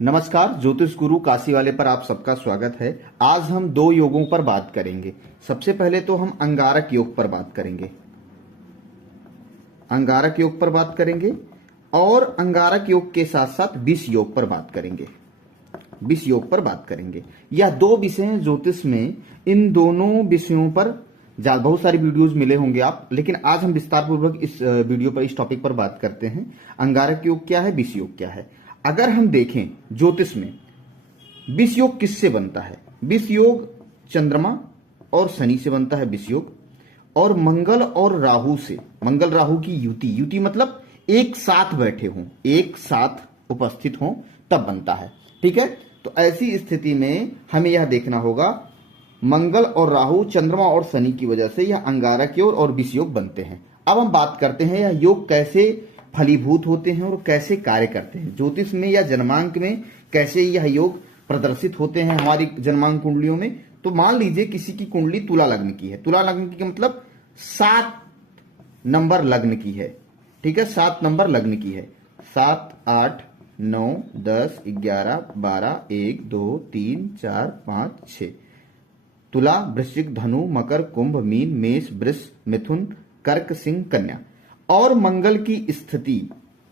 नमस्कार, ज्योतिष गुरु काशी वाले पर आप सबका स्वागत है। आज हम दो योगों पर बात करेंगे। सबसे पहले तो हम अंगारक योग पर बात करेंगे। अंगारक योग पर बात करेंगे और अंगारक योग के साथ साथ विष योग पर बात करेंगे। विष योग पर बात करेंगे। यह दो विषय हैं ज्योतिष में। इन दोनों विषयों पर बहुत सारी वीडियोज मिले होंगे आप, लेकिन आज हम विस्तार पूर्वक इस वीडियो पर इस टॉपिक पर बात करते हैं। अंगारक योग क्या है, विष योग क्या है। अगर हम देखें ज्योतिष में विष योग किससे बनता है? विष योग चंद्रमा और शनि से बनता है विष योग, और मंगल और राहु से, मंगल राहु की युति मतलब एक साथ बैठे हों, एक साथ उपस्थित हों, तब बनता है। ठीक है, तो ऐसी स्थिति में हमें यह देखना होगा मंगल और राहु, चंद्रमा और शनि की वजह से यह अंगारक योग और विष योग बनते हैं। अब हम बात करते हैं यह योग कैसे फलीभूत होते हैं और कैसे कार्य करते हैं। ज्योतिष में या जन्मांक में कैसे यह योग प्रदर्शित होते हैं हमारी जन्मांक कुंडलियों में। तो मान लीजिए किसी की कुंडली तुला लग्न की है। तुला लग्न की मतलब 7 नंबर लग्न की है। ठीक है, 7 नंबर लग्न की है। 7, 8, 9, 10, 11, 12, 1, 2, 3, 4, 5, 6। तुला, वृश्चिक, धनु, मकर, कुंभ, मीन, मेष, वृष, मिथुन, कर्क, सिंह, कन्या। और मंगल की स्थिति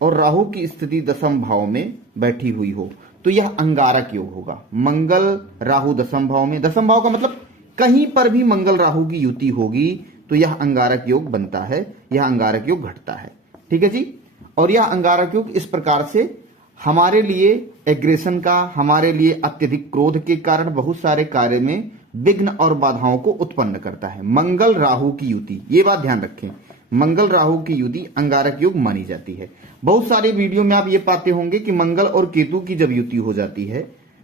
और राहु की स्थिति दशम भाव में बैठी हुई हो तो यह अंगारक योग होगा। मंगल राहु दशम भाव में, दशम भाव का मतलब कहीं पर भी मंगल राहु की युति होगी तो यह अंगारक योग बनता है, यह अंगारक योग घटता है। ठीक है जी। और यह अंगारक योग इस प्रकार से हमारे लिए एग्रेशन का, हमारे लिए अत्यधिक क्रोध के कारण बहुत सारे कार्य में विघ्न और बाधाओं को उत्पन्न करता है। मंगल राहु की युति, ये बात ध्यान रखें, मंगल राहु की युति अंगारक योग मानी जाती है। बहुत सारे वीडियो में आप ये पाते होंगे कि मंगल और केतु की जब युति हो जाती है,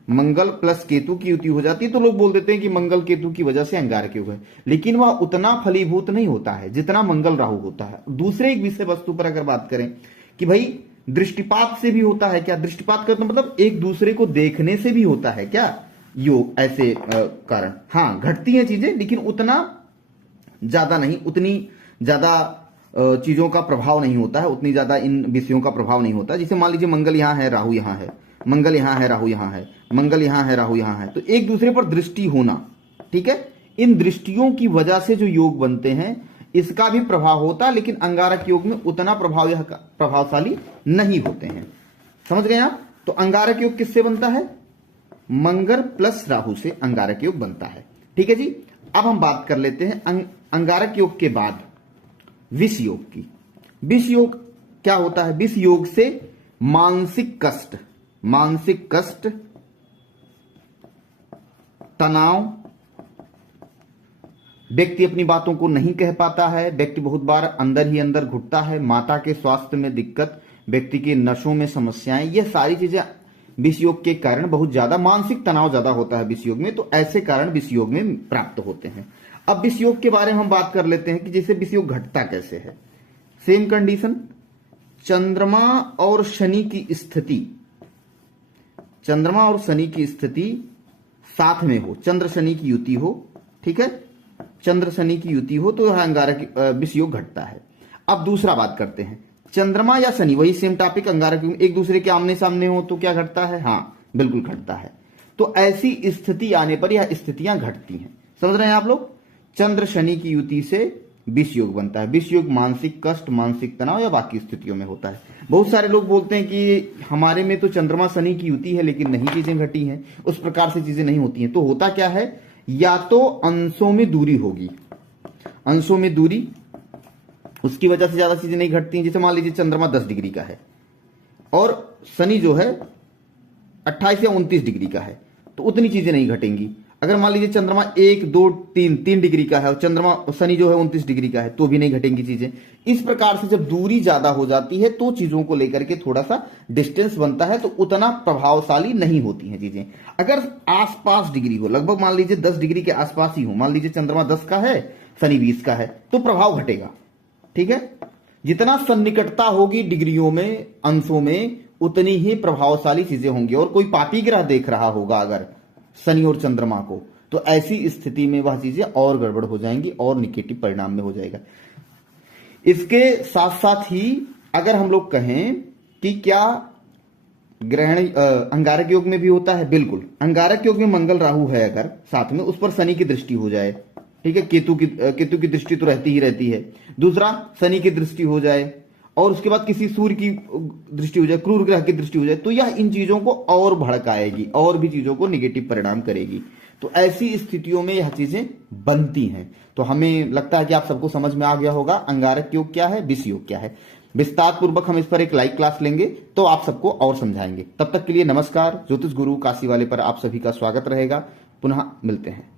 मंगल प्लस केतु की युति हो जाती है, तो लोग बोल देते हैं कि मंगल केतु की वजह से अंगारक योग है, लेकिन वह उतना फलीभूत नहीं होता है जितना मंगल राहु होता है। दूसरे एक विषय वस्तु पर अगर बात करें कि भाई दृष्टिपात से भी होता है क्या? दृष्टिपात का मतलब एक दूसरे को देखने से भी होता है क्या योग? ऐसे कारण हाँ घटती हैं चीजें, लेकिन उतना ज्यादा नहीं, उतनी ज्यादा चीजों का प्रभाव नहीं होता है, उतनी ज्यादा इन विषयों का प्रभाव नहीं होता। जैसे मान लीजिए मंगल यहां है, राहु यहां है, मंगल यहां है, राहु यहां है, मंगल यहां है, राहु यहां है, तो एक दूसरे पर दृष्टि होना। ठीक है, इन दृष्टियों की वजह से जो योग बनते हैं इसका भी प्रभाव होता है, लेकिन अंगारक योग में उतना प्रभावशाली नहीं होते हैं। समझ गए आप? तो अंगारक योग किससे बनता है? मंगल प्लस राहु से अंगारक योग बनता है। ठीक है जी। अब हम बात कर लेते हैं अंगारक योग के बाद विष योग की। विष योग क्या होता है? विष योग से मानसिक कष्ट, तनाव, व्यक्ति अपनी बातों को नहीं कह पाता है, व्यक्ति बहुत बार अंदर ही अंदर घुटता है, माता के स्वास्थ्य में दिक्कत, व्यक्ति के नशों में समस्याएं, ये सारी चीजें विष योग के कारण बहुत ज्यादा मानसिक तनाव ज्यादा होता है विष योग में, तो ऐसे कारण विष योग में प्राप्त होते हैं। अब विष योग के बारे में हम बात कर लेते हैं कि जैसे विष योग घटता कैसे है। सेम कंडीशन, चंद्रमा और शनि की स्थिति, चंद्रमा और शनि की स्थिति साथ में हो, चंद्र शनि की युति हो। ठीक है, चंद्र शनि की युति हो तो यह अंगारक विष योग घटता है। अब दूसरा बात करते हैं, चंद्रमा या शनि, वही सेम टॉपिक, अंगारक योग एक दूसरे के आमने सामने हो तो क्या घटता है? हाँ बिल्कुल घटता है। तो ऐसी स्थिति आने पर यह स्थितियां घटती हैं। समझ रहे हैं आप लोग? चंद्र शनि की युति से विष योग बनता है। विष योग मानसिक कष्ट, मानसिक तनाव या बाकी स्थितियों में होता है। बहुत सारे लोग बोलते हैं कि हमारे में तो चंद्रमा शनि की युति है लेकिन नहीं चीजें घटी हैं, उस प्रकार से चीजें नहीं होती हैं। तो होता क्या है, या तो अंशों में दूरी होगी, अंशों में दूरी, उसकी वजह से ज्यादा चीजें नहीं घटती हैं। जैसे मान लीजिए चंद्रमा 10 डिग्री का है और शनि जो है 28 या 29 डिग्री का है, तो उतनी चीजें नहीं घटेंगी। अगर मान लीजिए चंद्रमा 1, 2, 3 डिग्री का है और चंद्रमा शनि जो है 29 डिग्री का है, तो भी नहीं घटेंगी चीजें। इस प्रकार से जब दूरी ज्यादा हो जाती है तो चीजों को लेकर के थोड़ा सा डिस्टेंस बनता है, तो उतना प्रभावशाली नहीं होती हैं चीजें। अगर आसपास डिग्री हो, लगभग मान लीजिए 10 डिग्री के आसपास ही हो, मान लीजिए चंद्रमा 10 का है, शनि 20 का है, तो प्रभाव घटेगा। ठीक है, जितना सन्निकटता होगी डिग्रियों में, अंशों में, उतनी ही प्रभावशाली चीजें होंगी। और कोई पापी ग्रह देख रहा होगा अगर शनि और चंद्रमा को, तो ऐसी स्थिति में वह चीजें और गड़बड़ हो जाएंगी और निगेटिव परिणाम में हो जाएगा। इसके साथ साथ ही अगर हम लोग कहें कि क्या ग्रहण अंगारक योग में भी होता है, बिल्कुल। अंगारक योग में मंगल राहु है अगर साथ में, उस पर शनि की दृष्टि हो जाए, ठीक है, केतु की दृष्टि तो रहती ही रहती है। दूसरा, शनि की दृष्टि हो जाए और उसके बाद किसी सूर्य की दृष्टि हो जाए, क्रूर ग्रह की दृष्टि हो जाए, तो यह इन चीजों को और भड़काएगी और भी चीजों को निगेटिव परिणाम करेगी। तो ऐसी स्थितियों में यह चीजें बनती हैं। तो हमें लगता है कि आप सबको समझ में आ गया होगा अंगारक योग क्या है, विष योग क्या है। विस्तार पूर्वक हम इस पर एक लाइव क्लास लेंगे तो आप सबको और समझाएंगे। तब तक के लिए नमस्कार। ज्योतिष गुरु काशी वाले पर आप सभी का स्वागत रहेगा। पुनः मिलते हैं।